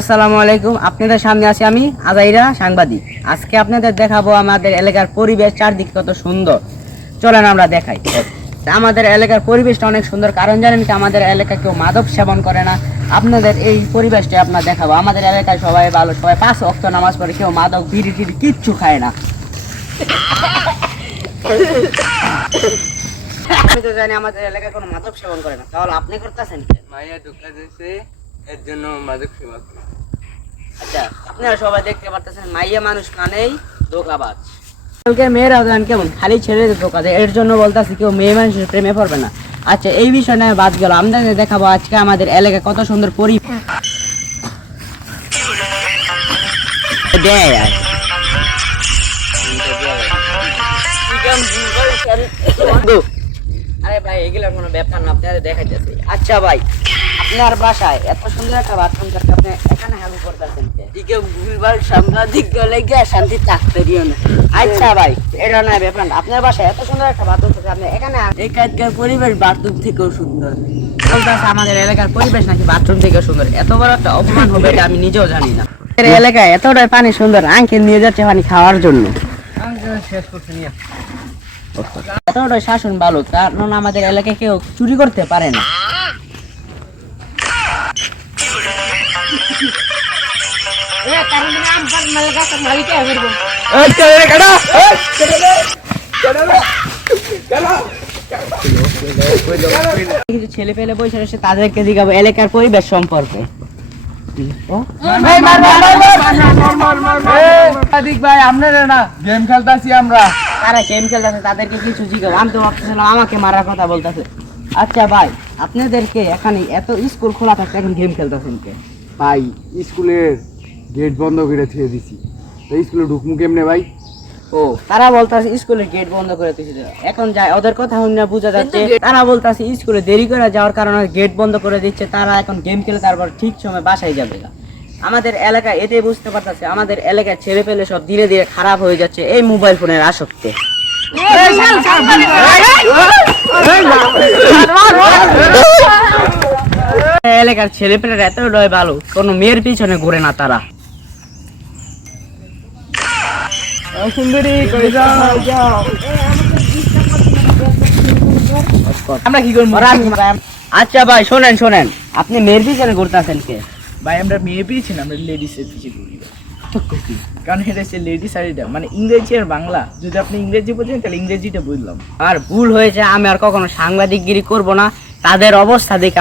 আসসালামু আলাইকুম। আপনাদের সামনে আছি আমি আজাইরা সাংবাদিক। আজকে আপনাদের দেখাবো আমাদের এলাকার পরিবেশ, চারদিক কত সুন্দর। চলেন আমরা দেখাই। আমাদের এলাকার পরিবেশটা অনেক সুন্দর, কারণ জানেন কি, আমাদের এলাকায় কেউ মাদক সেবন করে না। আপনাদের এই পরিবেশটা আপনার দেখাবো। আমাদের এলাকায় সবাই ভালো, সবাই 5 ওয়াক্ত নামাজ পড়ে, কেউ মাদক বিড়ি টিড়ি কিচ্ছু খায় না। আমি তো জানি আমাদের এলাকায় কোনো মাদক সেবন করে না, তাহলে আপনি করতেছেন কি? মাইয়া ধোকা দিয়েছে, এর জন্য মাদক সেবন করে। আচ্ছা, আপনারা সবাই দেখতে পারতেছেন মাইয়া মানুষ মানেই ধোঁকাবাজ। কালকে মেয়েরাও জানেন কেমন খালি ছেলেদের ধোঁকা দেয়, এর জন্য বলতেছি কেউ মেয়ে মানুষের প্রেমে পড়বে না। আচ্ছা, এই বিষয় নিয়ে বাদ গেল, আমরা দেখাবো আজকে আমাদের এলাকায় কত সুন্দর পরিবেশ। আরে ভাই, এগুলোর কোনো ব্যাপার না, আপনাদের দেখাইতেছি। আচ্ছা ভাই, আপনার বাসায় এত সুন্দর একটা বাথরুম থাকতে আপনি এখানে হাগু করতেছেন? সাংবাদিক গলে গিয়ে শান্তি থাকতে দিও না। আচ্ছা ভাই, এটা নয় ব্যাপার না, আপনার বাসায় এত সুন্দর একটা বাথরুম থাকে, আপনি এখানে এখানকার পরিবেশ বাথরুম থেকেও সুন্দর। আমাদের এলাকার পরিবেশ নাকি বাথরুম থেকেও সুন্দর? এত বড় একটা অপমান হবে এটা আমি নিজেও জানি না। এলাকায় এতটাই পানি সুন্দর, আঙ্কেল নিয়ে যাচ্ছে পানি খাওয়ার জন্য। শেষ করতে নিয়ে এতটাই শাসন ভালো, কারণ আমাদের এলাকায় কেউ চুরি করতে পারে না। কিছু ছেলে পেলে বসে রয়েছে, তাদেরকে জিজ্ঞাবো এলাকার পরিবেশ সম্পর্কে। ভাই আপনারা না গেম খেলতেছি আমরা। তারা গেম খেলতেছে, তাদেরকে কিছু জিজ্ঞাবো। আমি তো ভাবতেছিলাম আমাকে মারার কথা বলতেছে। আচ্ছা ভাই, আপনাদেরকে এখানে এত স্কুল খোলা থাকতে এখন গেম খেলতেছেন কে? ভাই স্কুলের গেট বন্ধ করে থুয়ে দিছি, তো স্কুলে ঢুকমু কেমনে ভাই? ও, তারা বলতাছে স্কুলের গেট বন্ধ করে দিয়েছিল। এখন যায় ওদের কথা শুনে বোঝা যাচ্ছে তারা বলতাছে স্কুলে দেরি করে যাওয়ার কারণে গেট বন্ধ করে দিচ্ছে। তারা এখন গেম খেলে তারপর ঠিক সময় বাসায় যাবে। আমাদের এলাকায় এটাই বুঝতে পারতেছে, আমাদের এলাকায় ছেলে পেলে সব ধীরে ধীরে খারাপ হয়ে যাচ্ছে এই মোবাইল ফোনের আসক্তে। এলাকার ছেলে পেলেরা এতটাই ভালো, কোনো মেয়ের পিছনে ঘুরে না তারা। আমরা কি করবো? আচ্ছা ভাই, শোনেন, আপনি মেয়ের পিছনে ঘুরতেছেন কে? ভাই আমরা মেয়ে পেয়েছি না, আমরা লেডিস এর পিছিয়ে ঘুরি। কারণ এটা হচ্ছে লেডিস আর এটা মানে ইংরেজি আর বাংলা। যদি আপনি ইংরেজি বোঝেন তাহলে ইংরেজিটা বুঝলাম। আর ভুল হয়েছে, আমি আর কখনো সাংবাদিকগিরি করব না। তাদের অবস্থা দেখে